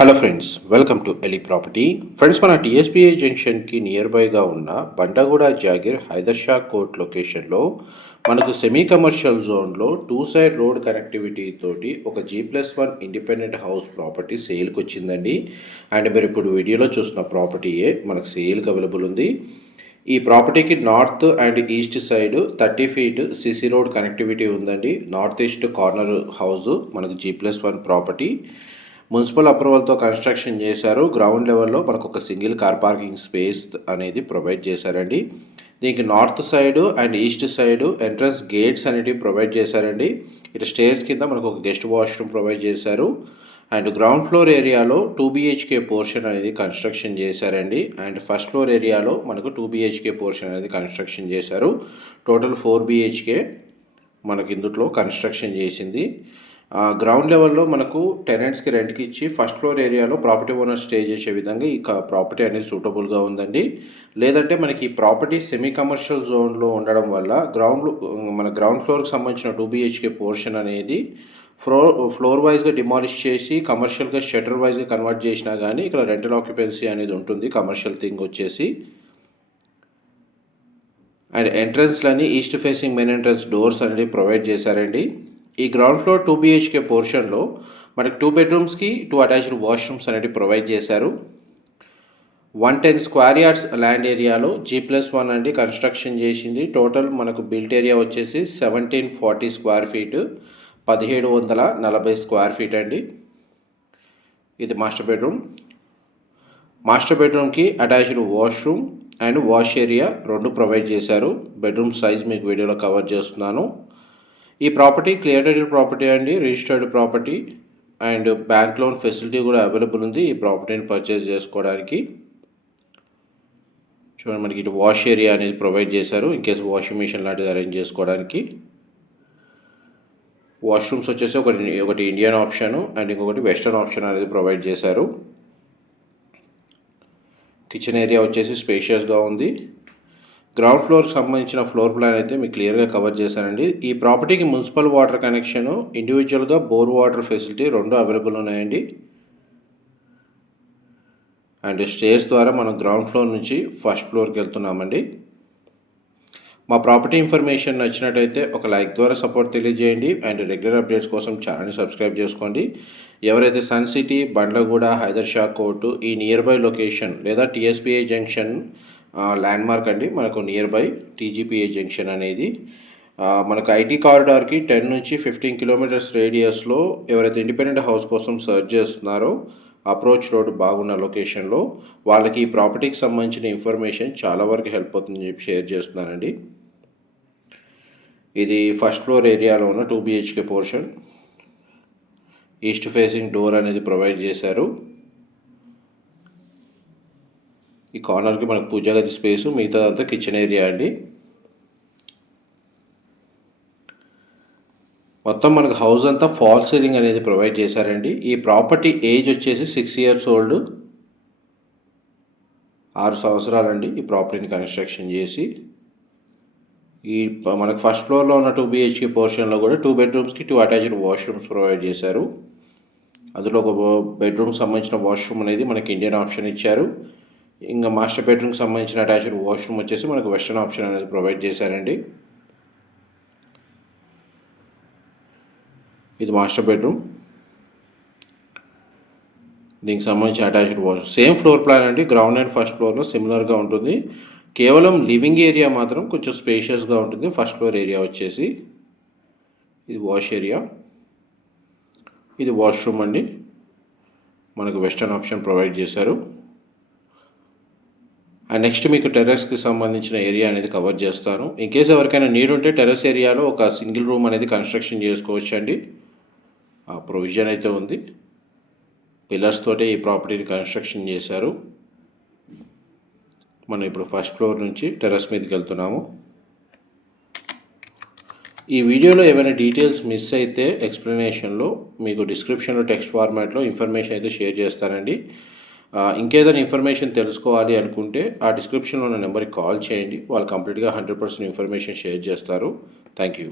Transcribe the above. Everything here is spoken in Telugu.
Hello friends, welcome to Eli property. Friends, మన టీఎస్పీఏ జంక్షన్కి నియర్ బైగా ఉన్న బండగూడ జాగిర్ హైదర్షా కోర్ట్ లొకేషన్లో మనకు సెమీ కమర్షియల్ జోన్లో టూ సైడ్ రోడ్ కనెక్టివిటీ తోటి ఒక G+1 ఇండిపెండెంట్ హౌస్ ప్రాపర్టీ సేల్కి వచ్చిందండి. అండ్ మీరు ఇప్పుడు వీడియోలో చూస్తున్న ప్రాపర్టీయే మనకు సేల్కి అవైలబుల్ ఉంది. ఈ ప్రాపర్టీకి north and east side 30 feet CC road connectivity ఉందండి. నార్త్ ఈస్ట్ కార్నర్ హౌస్ మనకు G+1 ప్రాపర్టీ మున్సిపల్ అప్రూవల్తో కన్స్ట్రక్షన్ చేశారు. గ్రౌండ్ లెవెల్లో మనకు ఒక సింగిల్ కార్ పార్కింగ్ స్పేస్ అనేది ప్రొవైడ్ చేశారండి. దీనికి north side and east side entrance gates అనేవి ప్రొవైడ్ చేశారండి. ఇటు స్టేర్స్ కింద మనకు ఒక గెస్ట్ వాష్రూమ్ ప్రొవైడ్ చేశారు. అండ్ గ్రౌండ్ ఫ్లోర్ ఏరియాలో 2 BHK పోర్షన్ అనేది కన్స్ట్రక్షన్ చేశారండి. అండ్ ఫస్ట్ ఫ్లోర్ ఏరియాలో మనకు 2 BHK పోర్షన్ అనేది కన్స్ట్రక్షన్ చేశారు. టోటల్ 4 BHK మనకి ఇందులో కన్స్ట్రక్షన్ చేసింది. గ్రౌండ్ లెవెల్లో మనకు టెనెంట్స్కి రెంట్కి ఇచ్చి ఫస్ట్ ఫ్లోర్ ఏరియాలో ప్రాపర్టీ ఓనర్ స్టే చేసే విధంగా ఈ ప్రాపర్టీ అనేది సూటబుల్గా ఉందండి. లేదంటే మనకి ఈ ప్రాపర్టీ సెమీ కమర్షియల్ జోన్లో ఉండడం వల్ల మన గ్రౌండ్ ఫ్లోర్కి సంబంధించిన 2 BHK పోర్షన్ అనేది ఫ్లోర్ వైజ్గా డిమాలిష్ చేసి కమర్షియల్గా షటర్ వైజ్గా కన్వర్ట్ చేసినా కానీ ఇక్కడ రెంటల్ ఆక్యుపెన్సీ అనేది ఉంటుంది. కమర్షియల్ థింగ్ వచ్చేసి అండ్ ఎంట్రన్స్లన్నీ east facing main entrance doors అనేది ప్రొవైడ్ చేశారండి. ఈ గ్రౌండ్ ఫ్లోర్ 2 BHK పోర్షన్లో మనకి 2 బెడ్రూమ్స్కి 2 అటాచ్డ్ వాష్రూమ్స్ అనేవి ప్రొవైడ్ చేశారు. 110 స్క్వేర్ యార్డ్స్ ల్యాండ్ ఏరియాలో G+1 అండి కన్స్ట్రక్షన్ చేసింది. టోటల్ మనకు బిల్ట్ ఏరియా వచ్చేసి 1740 స్క్వేర్ ఫీట్, 1740 స్క్వేర్ ఫీట్ అండి. ఇది మాస్టర్ బెడ్రూమ్. మాస్టర్ బెడ్రూమ్కి attached washroom and wash area రెండు ప్రొవైడ్ చేశారు. బెడ్రూమ్ సైజ్ మీకు వీడియోలో కవర్ చేస్తున్నాను. ఈ ప్రాపర్టీ క్లియర్ టైటిల్ ప్రాపర్టీ అండి, registered property and bank loan facility కూడా అవైలబుల్ ఉంది ఈ ప్రాపర్టీని పర్చేజ్ చేసుకోవడానికి. చూడండి, మనకి ఇటు వాష్ ఏరియా అనేది ప్రొవైడ్ చేశారు ఇన్ కేసు వాషింగ్ మిషన్ లాంటిది అరేంజ్ చేసుకోవడానికి. వాష్రూమ్స్ వచ్చేసి ఒకటి ఇండియన్ ఆప్షన్ అండ్ ఇంకొకటి వెస్టర్న్ ఆప్షన్ అనేది ప్రొవైడ్ చేశారు. కిచెన్ ఏరియా వచ్చేసి స్పేషియస్గా ఉంది. గ్రౌండ్ ఫ్లోర్కి సంబంధించిన ఫ్లోర్ ప్లాన్ అయితే మీకు క్లియర్గా కవర్ చేశానండి. ఈ ప్రాపర్టీకి మున్సిపల్ వాటర్ కనెక్షన్, ఇండివిజువల్గా బోర్ వాటర్ ఫెసిలిటీ రెండు అవైలబుల్ ఉన్నాయండి. అండ్ స్టేర్స్ ద్వారా మనం గ్రౌండ్ ఫ్లోర్ నుంచి ఫస్ట్ ఫ్లోర్కి వెళ్తున్నామండి. మా ప్రాపర్టీ ఇన్ఫర్మేషన్ నచ్చినట్టయితే ఒక లైక్ ద్వారా సపోర్ట్ తెలియజేయండి. అండ్ రెగ్యులర్ అప్డేట్స్ కోసం ఛానల్ని సబ్స్క్రైబ్ చేసుకోండి. ఎవరైతే sun city, Bandlaguda, Hyder Shah court ఈ నియర్ బై లొకేషన్ లేదా టీఎస్పీఐ జంక్షన్ ల్యాండ్ మార్క్ అండి, మనకు నియర్ బై TGPA జంక్షన్ అనేది మనకు ఐటీ కారిడార్కి 10 నుంచి 15 కిలోమీటర్స్ రేడియస్లో ఎవరైతే ఇండిపెండెంట్ హౌస్ కోసం సర్చ్ చేస్తున్నారో అప్రోచ్ రోడ్ బాగున్న లొకేషన్లో వాళ్ళకి ఈ ప్రాపర్టీకి సంబంధించిన ఇన్ఫర్మేషన్ చాలా వరకు హెల్ప్ అవుతుందని చెప్పి షేర్ చేస్తున్నానండి. ఇది ఫస్ట్ ఫ్లోర్ ఏరియాలో ఉన్న 2 BHK portion. East facing door అనేది ప్రొవైడ్ చేశారు. ఈ కార్నర్కి మనకు పూజా గది స్పేసు, మిగతాదంతా కిచెన్ ఏరియా అండి. మొత్తం మనకు హౌస్ అంతా ఫాల్ సీలింగ్ అనేది ప్రొవైడ్ చేశారండి. ఈ ప్రాపర్టీ ఏజ్ వచ్చేసి 6 years ఓల్డ్, 6 సంవత్సరాలండి ఈ ప్రాపర్టీని కన్స్ట్రక్షన్ చేసి. ఈ మనకు ఫస్ట్ ఫ్లోర్లో ఉన్న 2 BHK పోర్షన్లో కూడా 2 బెడ్రూమ్స్కి 2 అటాచ్డ్ వాష్రూమ్స్ ప్రొవైడ్ చేశారు. అందులో ఒక బెడ్రూమ్ సంబంధించిన వాష్రూమ్ అనేది మనకి ఇండియన్ ఆప్షన్ ఇచ్చారు. ఇంకా మాస్టర్ బెడ్రూమ్కి సంబంధించిన అటాచ్డ్ వాష్రూమ్ వచ్చేసి మనకు వెస్టర్న్ ఆప్షన్ అనేది ప్రొవైడ్ చేశారండి. ఇది మాస్టర్ బెడ్రూమ్. దీనికి సంబంధించిన attached washroom same floor plan అండి. గ్రౌండ్ అండ్ ఫస్ట్ ఫ్లోర్లో సిమిలర్గా ఉంటుంది. కేవలం లివింగ్ ఏరియా మాత్రం కొంచెం స్పేషియస్గా ఉంటుంది ఫస్ట్ ఫ్లోర్ ఏరియా వచ్చేసి. ఇది వాష్ ఏరియా, ఇది వాష్రూమ్ అండి. మనకు వెస్టర్న్ ఆప్షన్ ప్రొవైడ్ చేశారు. అండ్ నెక్స్ట్ మీకు టెర్రస్కి సంబంధించిన ఏరియా అనేది కవర్ చేస్తాను. ఇన్ కేసు ఎవరికైనా నీడ్ ఉంటే టెర్రస్ ఏరియాలో ఒక సింగిల్ రూమ్ అనేది కన్స్ట్రక్షన్ చేసుకోవచ్చు అండి. ఆ ప్రొవిజన్ అయితే ఉంది. పిల్లర్స్ తోటే ఈ ప్రాపర్టీని కన్స్ట్రక్షన్ చేశారు. మనం ఇప్పుడు ఫస్ట్ ఫ్లోర్ నుంచి టెర్రస్ మీదకి వెళ్తున్నాము. ఈ వీడియోలో ఏమైనా డీటెయిల్స్ మిస్ అయితే ఎక్స్ప్లెనేషన్లో మీకు డిస్క్రిప్షన్లో టెక్స్ట్ ఫార్మాట్లో ఇన్ఫర్మేషన్ అయితే షేర్ చేస్తానండి. ఇంకేదైనా ఇన్ఫర్మేషన్ తెలుసుకోవాలి అనుకుంటే ఆ డిస్క్రిప్షన్లో ఉన్న నెంబర్కి కాల్ చేయండి. వాళ్ళు కంప్లీట్గా 100% ఇన్ఫర్మేషన్ షేర్ చేస్తారు. Thank you.